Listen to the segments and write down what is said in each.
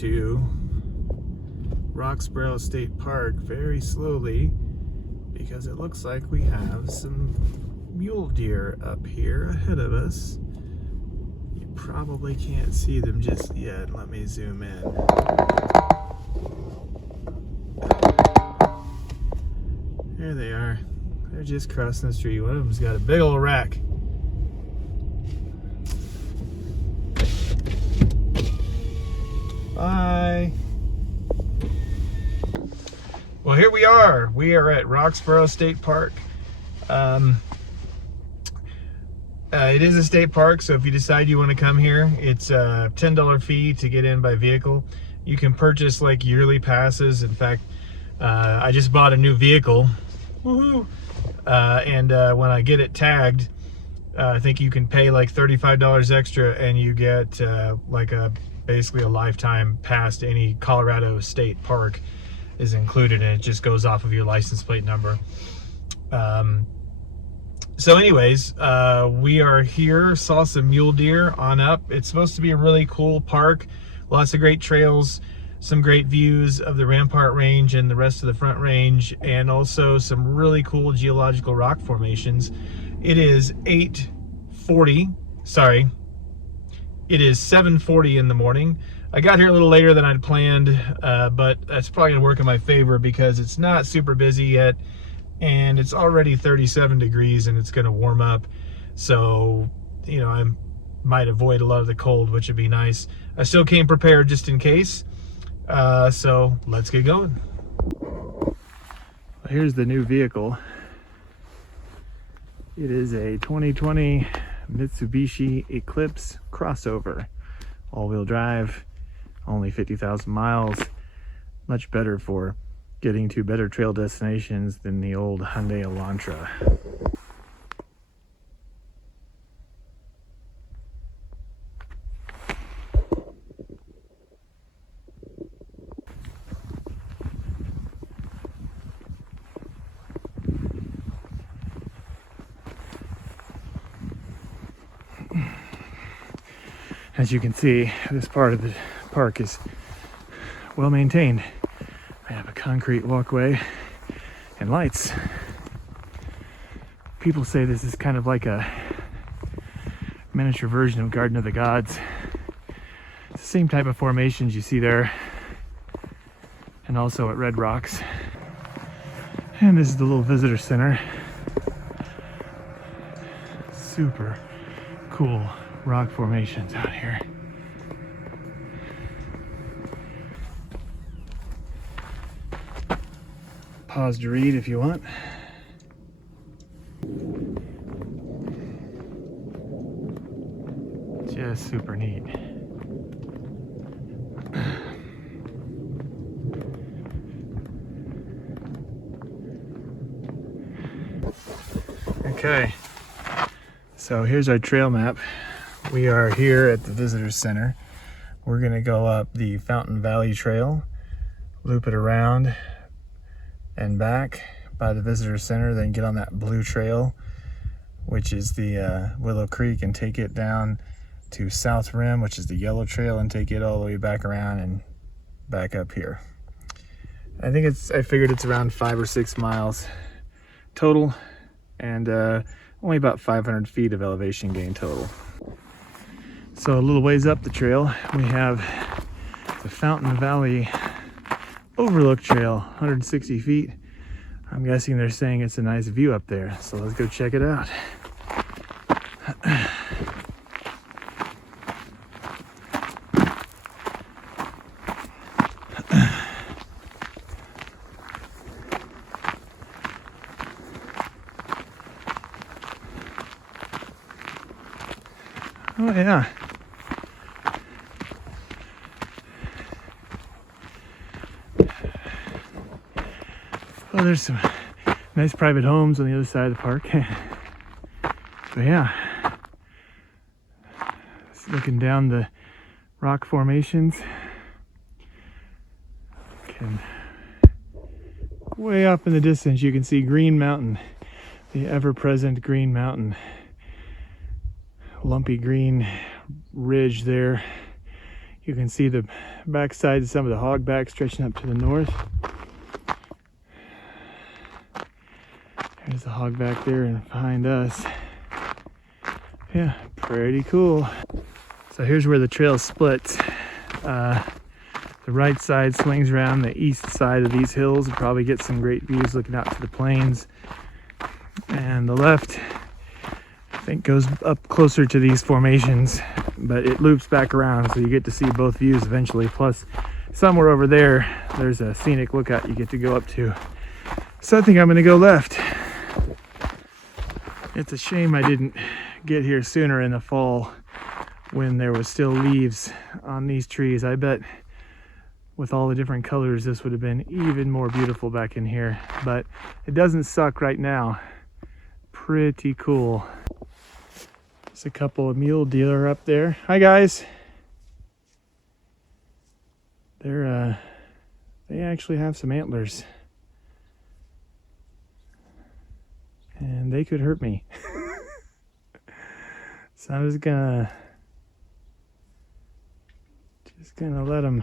into Roxborough State Park very slowly because it looks like we have some mule deer up here ahead of us. You probably can't see them just yet. Let me zoom in. There they are. They're just crossing the street. One of them's got a big old rack. Bye. Well, here we are. We are at Roxborough State Park. It is a state park, so if you decide you want to come here, it's a $10 fee to get in by vehicle. You can purchase like yearly passes. In fact, I just bought a new vehicle. Woohoo! When I get it tagged, I think you can pay like $35 extra and you get basically a lifetime pass to any Colorado state park is included, and it just goes off of your license plate number. So anyways, we are here, saw some mule deer on up. It's supposed to be a really cool park, lots of great trails, some great views of the Rampart Range and the rest of the Front Range, and also some really cool geological rock formations. It is 7:40 in the morning. I got here a little later than I'd planned, but that's probably gonna work in my favor because it's not super busy yet, and it's already 37 degrees and it's gonna warm up. So, you know, I might avoid a lot of the cold, which would be nice. I still came prepared just in case. So let's get going. Here's the new vehicle. It is a 2020 Mitsubishi Eclipse crossover, all-wheel drive, only 50,000 miles. Much better for getting to better trail destinations than the old Hyundai Elantra. As you can see, this part of the park is well maintained. I have a concrete walkway and lights. People say this is kind of like a miniature version of Garden of the Gods. It's the same type of formations you see there, and also at Red Rocks. And this is the little visitor center. Super cool rock formations out here. Pause to read if you want. Just super neat. Okay, so here's our trail map. We are here at the Visitor Center. We're gonna go up the Fountain Valley Trail, loop it around and back by the Visitor Center, then get on that blue trail, which is the Willow Creek, and take it down to South Rim, which is the yellow trail, and take it all the way back around and back up here. I figured it's around 5 or 6 miles total, and only about 500 feet of elevation gain total. So a little ways up the trail, we have the Fountain Valley Overlook Trail, 160 feet. I'm guessing they're saying it's a nice view up there, so let's go check it out. Oh yeah. Oh, there's some nice private homes on the other side of the park. But yeah, just looking down the rock formations, way up in the distance you can see Green Mountain, the ever-present Green Mountain, lumpy green ridge there. You can see the backside of some of the hogback stretching up to the north. There's the hogback there and behind us. Yeah, pretty cool. So here's where the trail splits. The right side swings around the east side of these hills and probably get some great views looking out to the plains. And the left, I think, goes up closer to these formations, but it loops back around, so you get to see both views eventually. Plus, somewhere over there, there's a scenic lookout you get to go up to. So I think I'm gonna go left. It's a shame I didn't get here sooner in the fall when there was still leaves on these trees. I bet with all the different colors, this would have been even more beautiful back in here, but it doesn't suck right now. Pretty cool. There's a couple of mule deer up there. Hi guys. They actually have some antlers. And they could hurt me. So I'm just gonna let them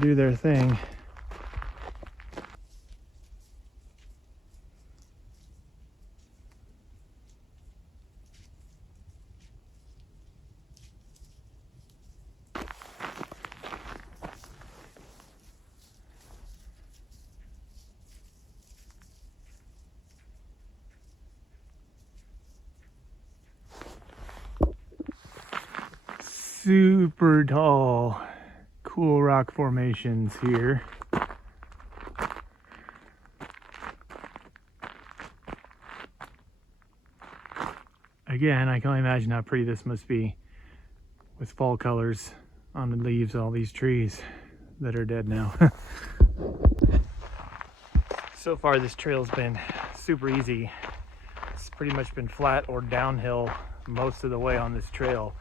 do their thing. Super tall, cool rock formations here. Again, I can only imagine how pretty this must be with fall colors on the leaves of all these trees that are dead now. So far this trail's been super easy. It's pretty much been flat or downhill most of the way on this trail.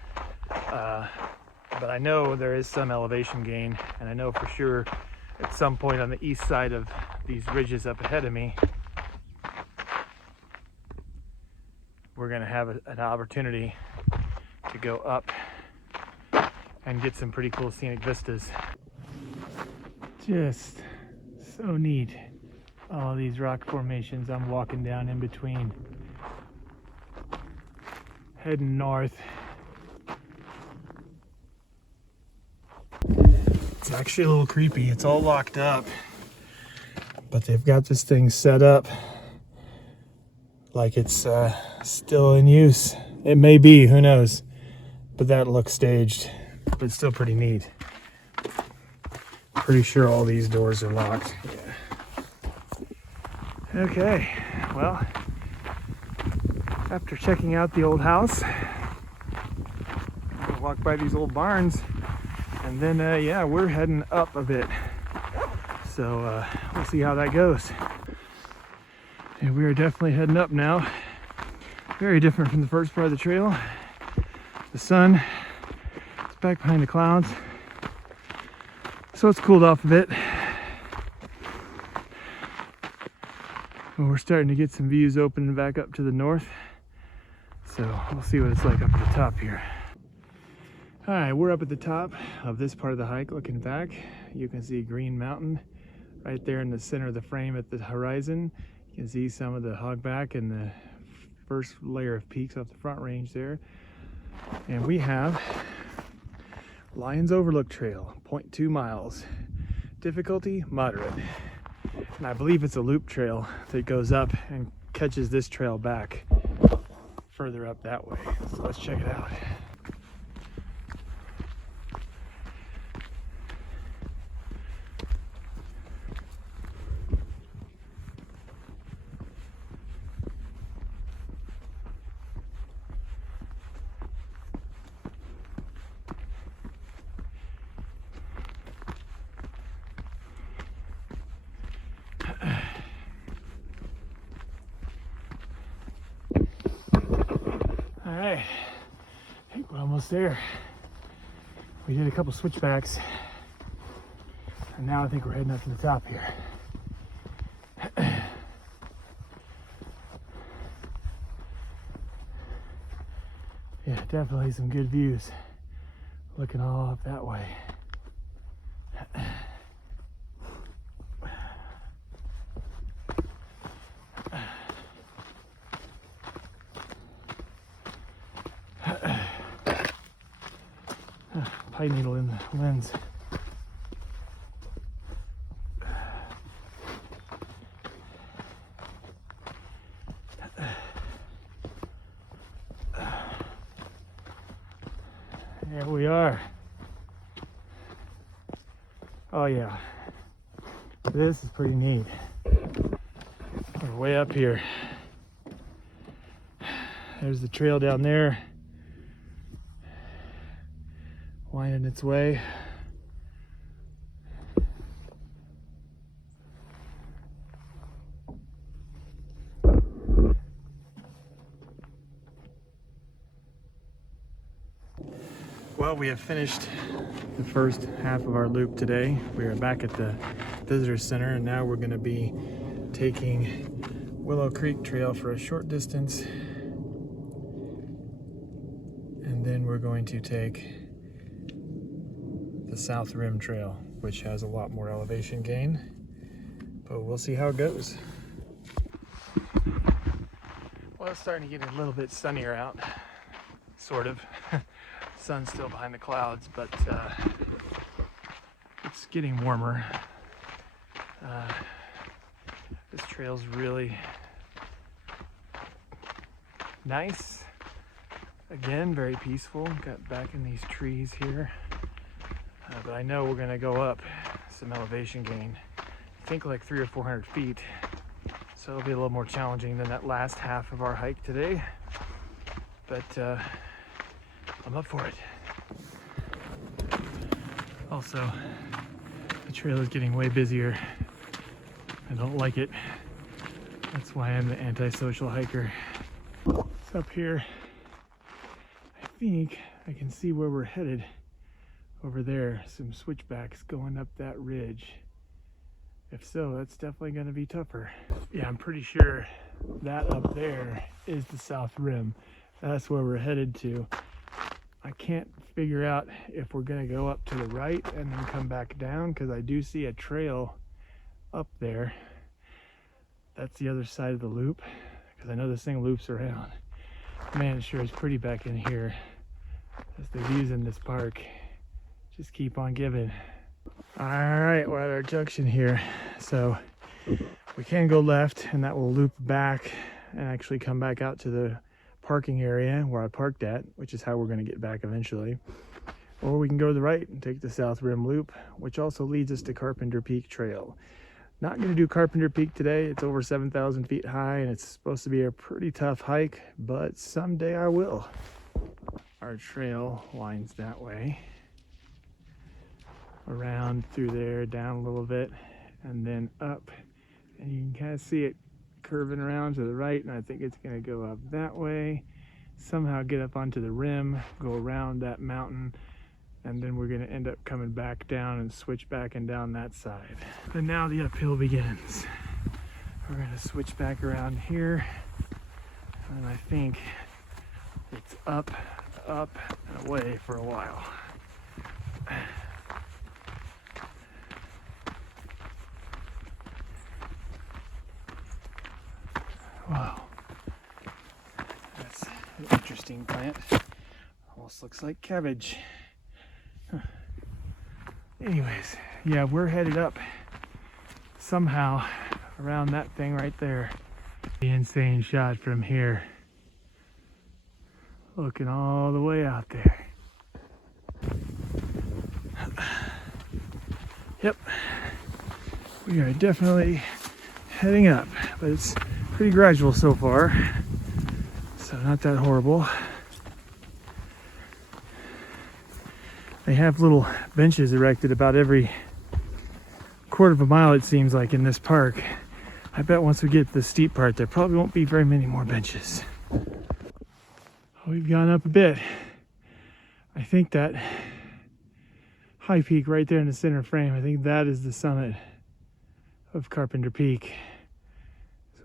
But I know there is some elevation gain, and I know for sure at some point on the east side of these ridges up ahead of me, we're going to have an opportunity to go up and get some pretty cool scenic vistas. Just so neat. All these rock formations I'm walking down in between. Heading north. It's actually a little creepy. It's all locked up, but they've got this thing set up like it's still in use. It may be, who knows, but that looks staged, but it's still pretty neat. Pretty sure all these doors are locked. Yeah. Okay, well, after checking out the old house, I'll walk by these old barns. And then, yeah, we're heading up a bit. So we'll see how that goes. And we are definitely heading up now. Very different from the first part of the trail. The sun is back behind the clouds. So it's cooled off a bit. And we're starting to get some views opening back up to the north. So we'll see what it's like up at the top here. All right, we're up at the top of this part of the hike. Looking back, you can see Green Mountain right there in the center of the frame at the horizon. You can see some of the hogback and the first layer of peaks off the front range there. And we have Lions Overlook Trail, 0.2 miles. Difficulty, moderate. And I believe it's a loop trail that goes up and catches this trail back further up that way. So let's check it out. All right, I think we're almost there. We did a couple switchbacks, and now I think we're heading up to the top here. Yeah, definitely some good views. Looking all up that way. pine needle in the lens. Here we are. Oh yeah, this is pretty neat. We're way up here. There's the trail down there, winding its way. Well, we have finished the first half of our loop today. We are back at the visitor center, and now we're going to be taking Willow Creek Trail for a short distance, and then we're going to take the South Rim Trail, which has a lot more elevation gain, but we'll see how it goes. Well, it's starting to get a little bit sunnier out, sort of. Sun's still behind the clouds, but it's getting warmer. This trail's really nice. Again, very peaceful. Got back in these trees here. But I know we're gonna go up some elevation gain. I think like 300 or 400 feet. So it'll be a little more challenging than that last half of our hike today. But I'm up for it. Also, the trail is getting way busier. I don't like it. That's why I'm the antisocial hiker. It's up here. I think I can see where we're headed over there. Some switchbacks going up that ridge. If so, that's definitely going to be tougher. Yeah, I'm pretty sure that up there is the South Rim. That's where we're headed to. I can't figure out if we're going to go up to the right and then come back down, because I do see a trail up there. That's the other side of the loop, because I know this thing loops around. Man, it sure is pretty back in here. As the views in this park just keep on giving. All right, we're at our junction here. So we can go left, and that will loop back and actually come back out to the parking area where I parked at, which is how we're going to get back eventually. Or we can go to the right and take the South Rim Loop, which also leads us to Carpenter Peak Trail. Not going to do Carpenter Peak today. It's over 7,000 feet high, and it's supposed to be a pretty tough hike, but someday I will. Our trail winds that way, around through there, down a little bit, and then up, and you can kind of see it curving around to the right, and I think it's going to go up that way, somehow get up onto the rim, go around that mountain, and then we're going to end up coming back down and switch back and down that side. And now the uphill begins. We're going to switch back around here, and I think it's up, and away for a while. Wow, that's an interesting plant. Almost looks like cabbage. Huh. Anyways, yeah, we're headed up somehow around that thing right there. The insane shot from here, looking all the way out there. Yep, we are definitely heading up, but it's pretty gradual so far, so not that horrible. They have little benches erected about every quarter of a mile, it seems like, in this park. I bet once we get to the steep part, there probably won't be very many more benches. We've gone up a bit. I think that high peak right there in the center frame, I think that is the summit of Carpenter Peak.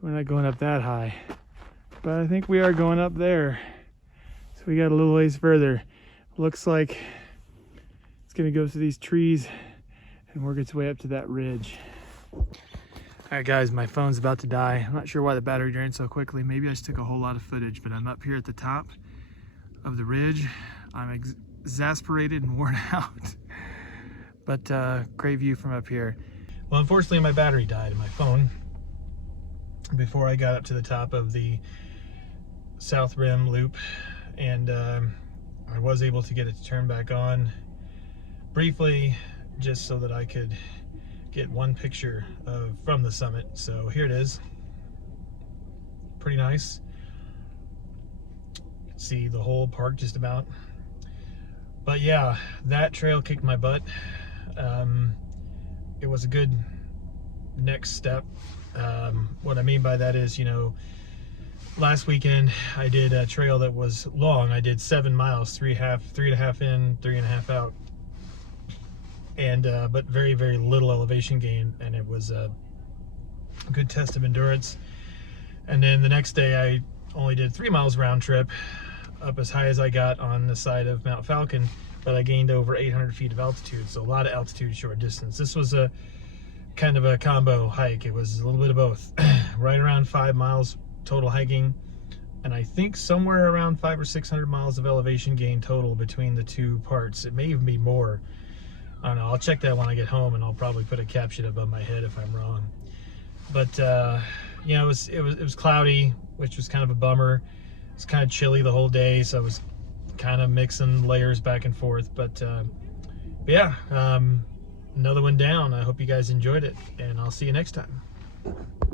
We're not going up that high, but I think we are going up there. So we got a little ways further. Looks like it's gonna go through these trees and work its way up to that ridge. All right guys, my phone's about to die. I'm not sure why the battery drained so quickly. Maybe I just took a whole lot of footage, but I'm up here at the top of the ridge. I'm exasperated and worn out. But great view from up here. Well, unfortunately my battery died in my phone before I got up to the top of the South Rim loop, and I was able to get it to turn back on briefly, just so that I could get one picture from the summit. So here it is. Pretty nice. You can see the whole park just about. But yeah, that trail kicked my butt. It was a good next step. What I mean by that is, you know, last weekend I did a trail that was long. I did 7 miles, 3.5 in, 3.5 out, and but very, very little elevation gain, and it was a good test of endurance. And then the next day I only did 3 miles round trip up as high as I got on the side of Mount Falcon, but I gained over 800 feet of altitude, so a lot of altitude, short distance. This was a kind of a combo hike. It was a little bit of both. Right around 5 miles total hiking, and I think somewhere around 500 or 600 miles of elevation gain total between the two parts. It may even be more. I don't know. I'll check that when I get home, and I'll probably put a caption above my head if I'm wrong. But you know, it was cloudy, which was kind of a bummer. It's kind of chilly the whole day, so I was kind of mixing layers back and forth. But yeah, another one down. I hope you guys enjoyed it, and I'll see you next time.